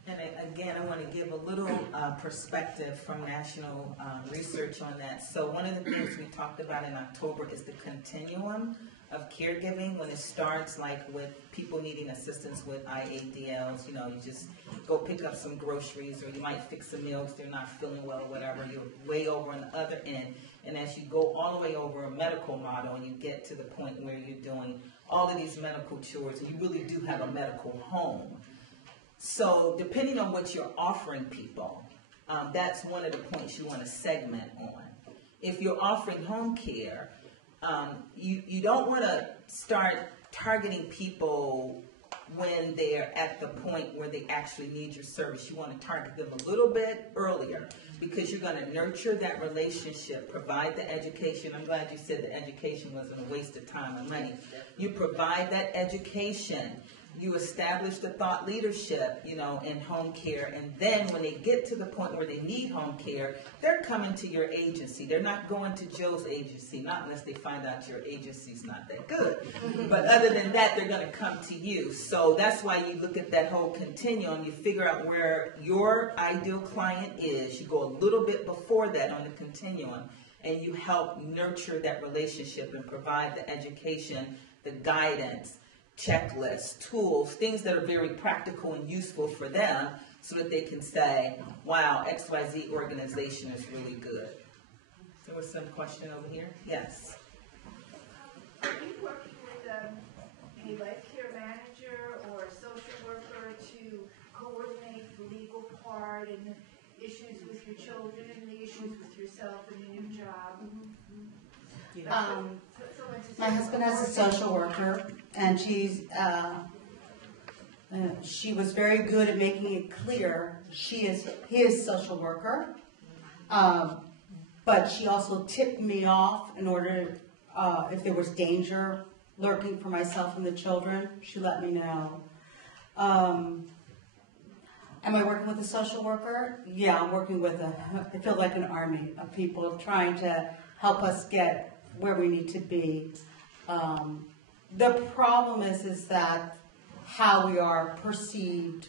And again, I want to give a little perspective from national research on that. So one of the things we talked about in October is the continuum of caregiving, when it starts like with people needing assistance with IADLs. You know, you just go pick up some groceries, or you might fix a meal because they're not feeling well, or whatever. You're way over on the other end. And as you go all the way over a medical model and you get to the point where you're doing all of these medical chores, and you really do have a medical home. So depending on what you're offering people, that's one of the points you want to segment on. If you're offering home care, you don't want to start targeting people when they're at the point where they actually need your service. You want to target them a little bit earlier, because you're going to nurture that relationship, provide the education. I'm glad you said the education wasn't a waste of time and money. You provide that education. You establish the thought leadership, you know, in home care, and then when they get to the point where they need home care, they're coming to your agency. They're not going to Joe's agency, not unless they find out your agency's not that good. But other than that, they're going to come to you. So that's why you look at that whole continuum. You figure out where your ideal client is. You go a little bit before that on the continuum, and you help nurture that relationship and provide the education, the guidance, checklists, tools, things that are very practical and useful for them, so that they can say, wow, XYZ organization is really good. There was some question over here. Yes. Are you working with a life care manager or a social worker to coordinate the legal part and the issues with your children and the issues with yourself and your new job? My husband has a social worker, and she was very good at making it clear he is social worker, but she also tipped me off in order, if there was danger lurking for myself and the children, she let me know. Am I working with a social worker? Yeah, I'm working with I feel like an army of people trying to help us get where we need to be. The problem is that how we are perceived,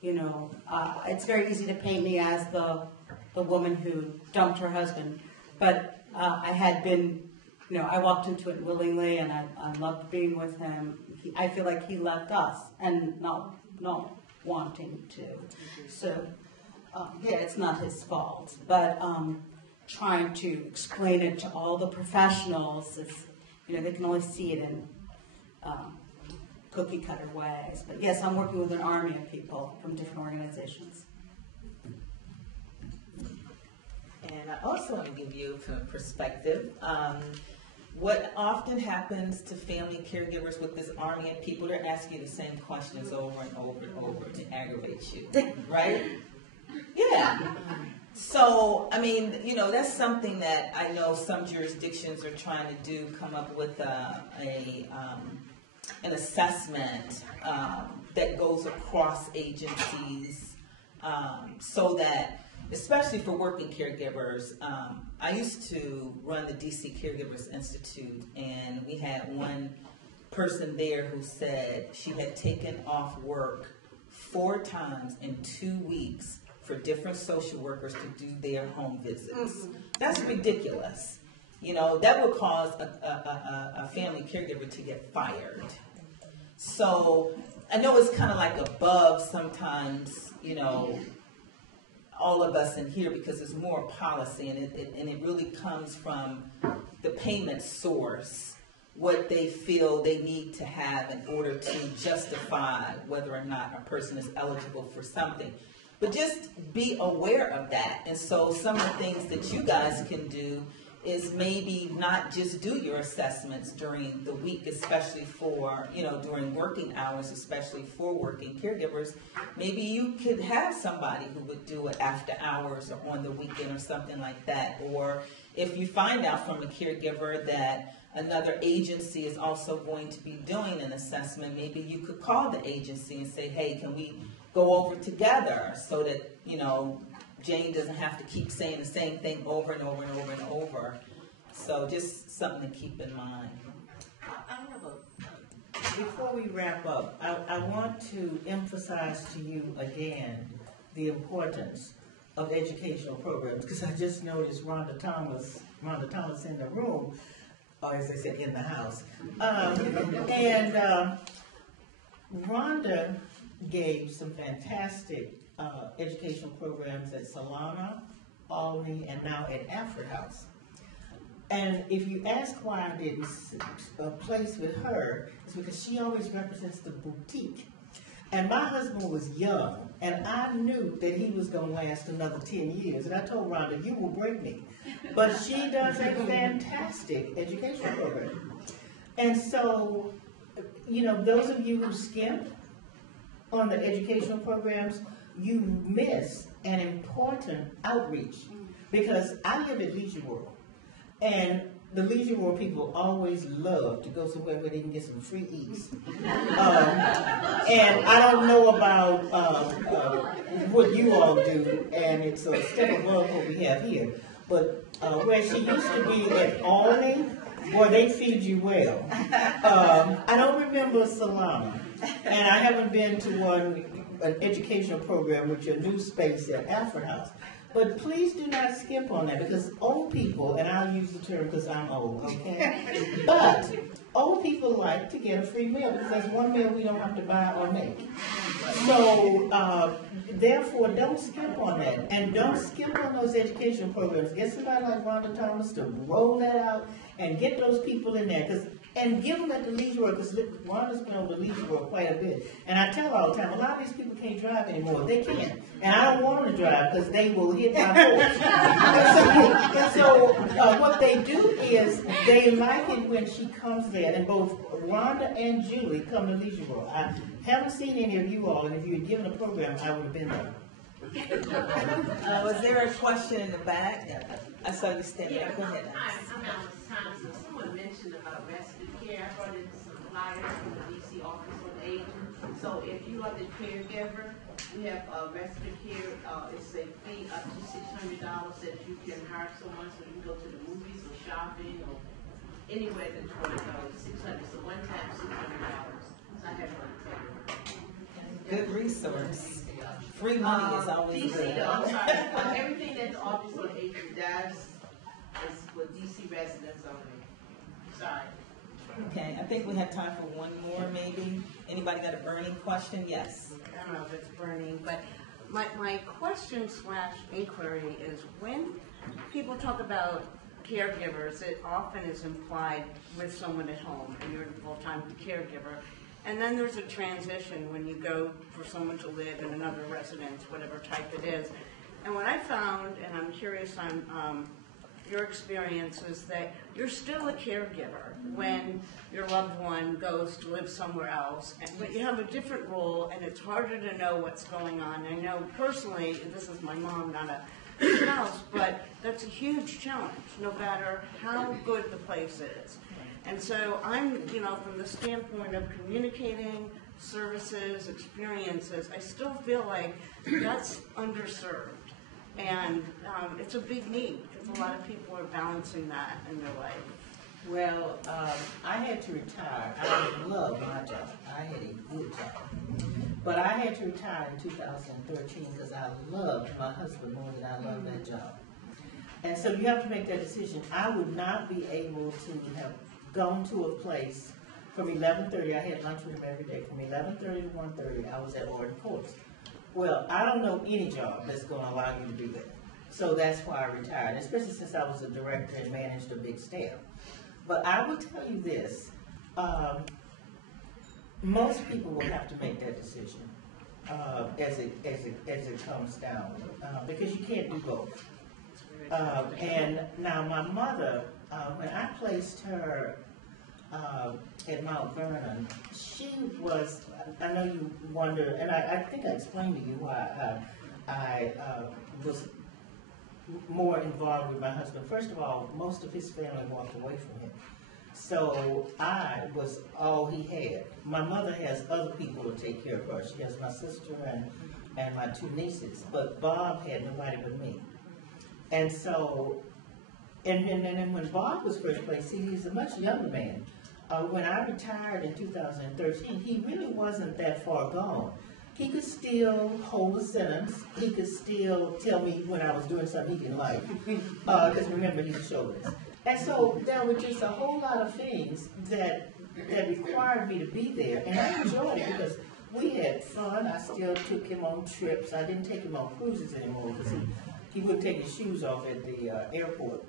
you know, it's very easy to paint me as the woman who dumped her husband, but I had been, you know, I walked into it willingly, and I loved being with him. I feel like he left us, and not wanting to. So, yeah, it's not his fault, but trying to explain it to all the professionals is, you know, they can only see it in cookie cutter ways. But yes, I'm working with an army of people from different organizations. And I also want to give you some perspective. What often happens to family caregivers with this army of people, they're asking you the same questions over and over and over to aggravate you, right? Yeah. So, I mean, you know, that's something that I know some jurisdictions are trying to do, come up with an assessment that goes across agencies, so that, especially for working caregivers, I used to run the DC Caregivers Institute, and we had one person there who said she had taken off work 4 times in 2 weeks for different social workers to do their home visits. That's ridiculous. You know, that would cause a family caregiver to get fired. So I know it's kind of like above sometimes, you know, all of us in here, because it's more policy, and it really comes from the payment source, what they feel they need to have in order to justify whether or not a person is eligible for something. But just be aware of that. And so some of the things that you guys can do is maybe not just do your assessments during the week, especially for, you know, during working hours, especially for working caregivers. Maybe you could have somebody who would do it after hours or on the weekend or something like that. Or if you find out from a caregiver that another agency is also going to be doing an assessment, maybe you could call the agency and say, hey, can we go over together, so that, you know, Jane doesn't have to keep saying the same thing over and over and over and over. So just something to keep in mind. I have a before we wrap up, I want to emphasize to you again the importance of educational programs, because I just noticed Rhonda Thomas in the room, or as they said, in the house. Rhonda gave some fantastic educational programs at Solana, Albany, and now at Alfred House. And if you ask why I didn't place with her, it's because she always represents the boutique. And my husband was young, and I knew that he was going to last another 10 years. And I told Rhonda, you will break me. But she does a fantastic education program. And so, you know, those of you who skimp on the educational programs, you miss an important outreach. Because I live at Leisure World. And the Leisure World people always love to go somewhere where they can get some free eats. And I don't know about what you all do, and it's a step above what we have here. But where she used to be at Albany, where they feed you well. I don't remember Solana, and I haven't been to an educational program with your new space at Alfred House. But please do not skip on that, because old people, and I'll use the term because I'm old, okay? But old people like to get a free meal, because that's one meal we don't have to buy or make. So, therefore, don't skip on that. And don't skip on those educational programs. Get somebody like Rhonda Thomas to roll that out and get those people in there. And give them at the Leisure World, because Rhonda's been over the Leisure World quite a bit. And I tell all the time, a lot of these people can't drive anymore. They can't. And I don't want them to drive, because they will hit my horse. And so what they do is they like it when she comes there. And both Rhonda and Julie come to Leisure World. I haven't seen any of you all, and if you had given a program, I would have been there. Was there a question in the back? I saw you standing up. Go ahead. Hi, I'm Alice Thompson. Someone mentioned about respite care. I brought in some flyers from the DC Office on Aging. So if you are the caregiver, we have respite care. It's a fee up to $600 that you can hire someone so you can go to the movies or shopping or anywhere that you want to go. It's $600. So one time $600. So I have one caregiver. Good resource. Free money is always good. I'm sorry. Everything that the Office on Aging does is for DC residents only. Sorry. Okay, I think we have time for one more, maybe. Anybody got a burning question? Yes. I don't know if it's burning, but my question / inquiry is, when people talk about caregivers, it often is implied with someone at home, and you're a full-time caregiver. And then there's a transition when you go for someone to live in another residence, whatever type it is. And what I found, and I'm curious on your experience, is that you're still a caregiver when your loved one goes to live somewhere else. But you have a different role, and it's harder to know what's going on. I know personally, this is my mom, not a spouse, but that's a huge challenge, no matter how good the place is. And so I'm, from the standpoint of communicating services, experiences, I still feel like that's underserved. And it's a big need, because a lot of people are balancing that in their life. Well, I had to retire. I love my job. I had a good job. But I had to retire in 2013 because I loved my husband more than I loved that job. And so you have to make that decision. I would not be able to have gone to a place from 11:30. I had lunch with him every day. From 11:30 to 1:30, I was at Orton Courts. Well, I don't know any job that's going to allow you to do that. So that's why I retired, especially since I was a director and managed a big staff. But I will tell you this, most people will have to make that decision as it comes down, because you can't do both. And now my mother, when I placed her at Mount Vernon, she was, I know you wonder, and I think I explained to you why I was more involved with my husband. First of all, most of his family walked away from him. So I was all he had. My mother has other people to take care of her. She has my sister and my two nieces. But Bob had nobody but me. And so, and then when Bob was first placed, see, he's a much younger man. when I retired in 2013, he really wasn't that far gone. He could still hold a sentence. He could still tell me when I was doing something he didn't like. Because remember, he's a chauvinist. And so there were just a whole lot of things that required me to be there. And I enjoyed it because we had fun. I still took him on trips. I didn't take him on cruises anymore because he wouldn't take his shoes off at the airport.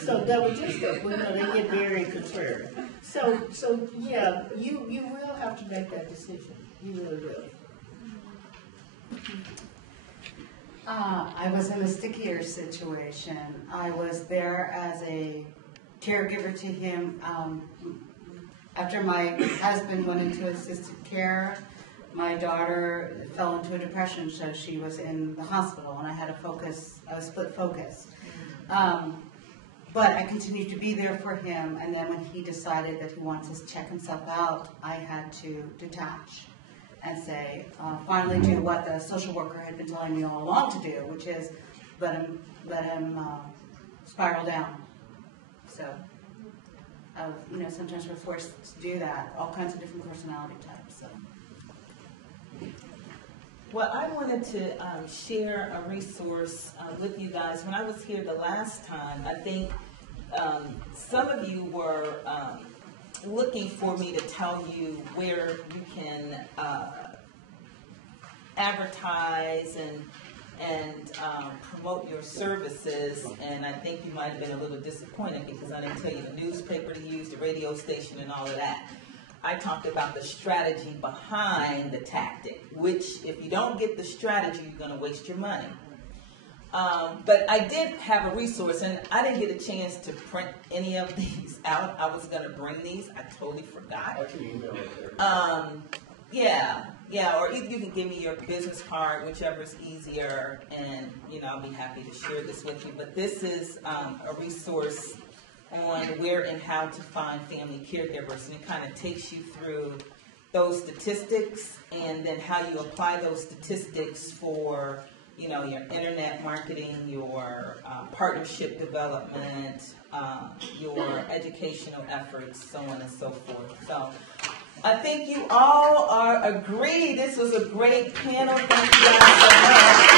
So that was just they get very contrary. So yeah, you will have to make that decision. You really will. I was in a stickier situation. I was there as a caregiver to him. After my husband went into assisted care, my daughter fell into a depression, so she was in the hospital, and I had a split focus. But I continued to be there for him, and then when he decided that he wanted to check himself out, I had to detach and say, finally do what the social worker had been telling me all along to do, which is let him spiral down. So, sometimes we're forced to do that, all kinds of different personality types. So. Well, I wanted to share a resource with you guys. When I was here the last time, I think some of you were looking for me to tell you where you can advertise and promote your services, and I think you might have been a little disappointed because I didn't tell you the newspaper to use, the radio station, and all of that. I talked about the strategy behind the tactic, which if you don't get the strategy, you're going to waste your money. But I did have a resource, and I didn't get a chance to print any of these out. I was going to bring these. I totally forgot. I can email it there. Yeah, or either you can give me your business card, whichever is easier, and I'll be happy to share this with you. But this is a resource on where and how to find family caregivers, and it kind of takes you through those statistics and then how you apply those statistics for your internet marketing, your partnership development, your educational efforts, so on and so forth. So I think you all agree this was a great panel. Thank you guys so much.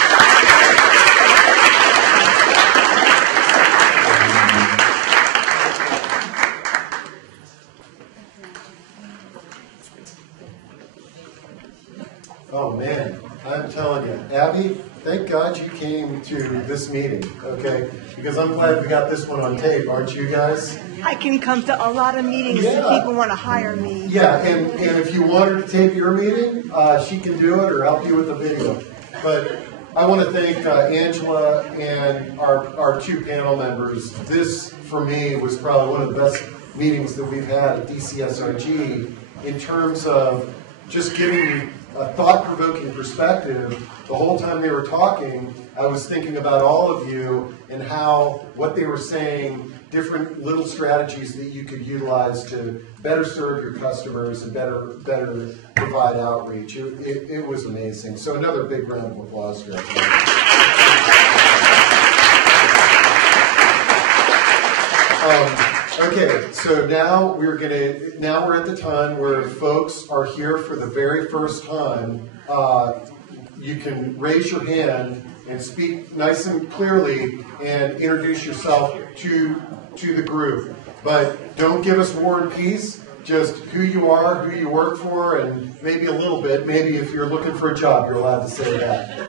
Oh man, I'm telling you, Abby, thank God you came to this meeting, okay? Because I'm glad we got this one on tape, aren't you guys? I can come to a lot of meetings if people want to hire me. Yeah, and if you want her to tape your meeting, she can do it or help you with the video. But I want to thank Angela and our two panel members. This, for me, was probably one of the best meetings that we've had at DCSRG in terms of just giving you a thought-provoking perspective. The whole time they were talking, I was thinking about all of you and how what they were saying, different little strategies that you could utilize to better serve your customers and better provide outreach. It was amazing. So another big round of applause for everyone. Okay, so now we're at the time where folks are here for the very first time. You can raise your hand and speak nice and clearly and introduce yourself to the group. But don't give us War and Peace, just who you are, who you work for, and maybe a little bit. Maybe if you're looking for a job, you're allowed to say that.